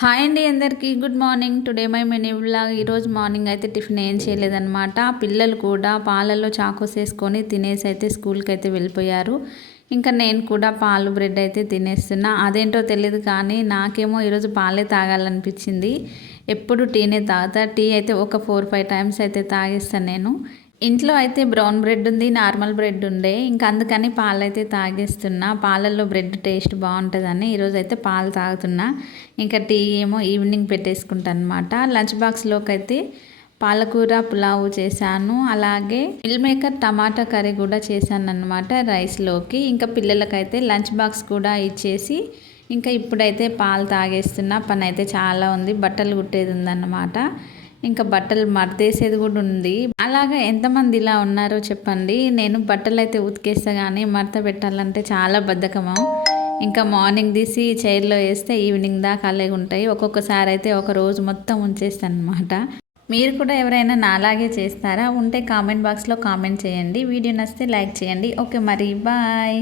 Hi అండి అందరికీ good morning. Today my mini vlog. ఈరోజు మార్నింగ్ అయితే టిఫిన్ ఏం చేయలేదన్నమాట. పిల్లలు కూడా పాలల్లో చాకోస్ వేసుకొని తినేసి అయితే స్కూల్కి అయితే వెళ్ళిపోయారు. ఇంకా నేను కూడా పాలు బ్రెడ్ అయితే తినేస్తున్నా. అదేంటో తెలియదు కానీ నాకేమో ఈరోజు పాలే తాగాలనిపించింది. ఎప్పుడు టీనే తాగుతా. టీ అయితే ఒక 4-5 టైమ్స్ అయితే తాగేస్తాను నేను. ఇంట్లో అయితే బ్రౌన్ బ్రెడ్ ఉంది, నార్మల్ బ్రెడ్ ఉండే. ఇంకా అందుకని పాలైతే తాగేస్తున్నా. పాలల్లో బ్రెడ్ టేస్ట్ బాగుంటుందని ఈరోజు అయితే పాలు తాగుతున్నా. ఇంకా టీ ఏమో ఈవినింగ్ పెట్టేసుకుంటాను అనమాట. లంచ్ బాక్స్లోకి అయితే పాలకూర పులావు చేశాను. అలాగే మిల్ మేకర్ టమాటా కర్రీ కూడా చేశాను అనమాట రైస్లోకి. ఇంకా పిల్లలకైతే లంచ్ బాక్స్ కూడా ఇచ్చేసి ఇంకా ఇప్పుడైతే పాలు తాగేస్తున్నా. పని అయితే చాలా ఉంది, బట్టలు కుట్టేది ఉందన్నమాట. ఇంకా బట్టలు మడతేసేది కూడా ఉంది. అలాగా ఎంతమంది ఇలా ఉన్నారో చెప్పండి. నేను బట్టలు అయితే ఉతికేస్తా కానీ మడత పెట్టాలంటే చాలా బద్ధకము. ఇంకా మార్నింగ్ తీసి చైర్లో వేస్తే ఈవినింగ్ దాకా అలాగే ఉంటాయి. ఒక్కొక్కసారి అయితే ఒక రోజు మొత్తం ఉంచేస్తాను అనమాట. మీరు కూడా ఎవరైనా నాలాగే చేస్తారా? ఉంటే కామెంట్ బాక్స్లో కామెంట్ చేయండి. వీడియో నచ్చితే లైక్ చేయండి. ఓకే మరి బాయ్.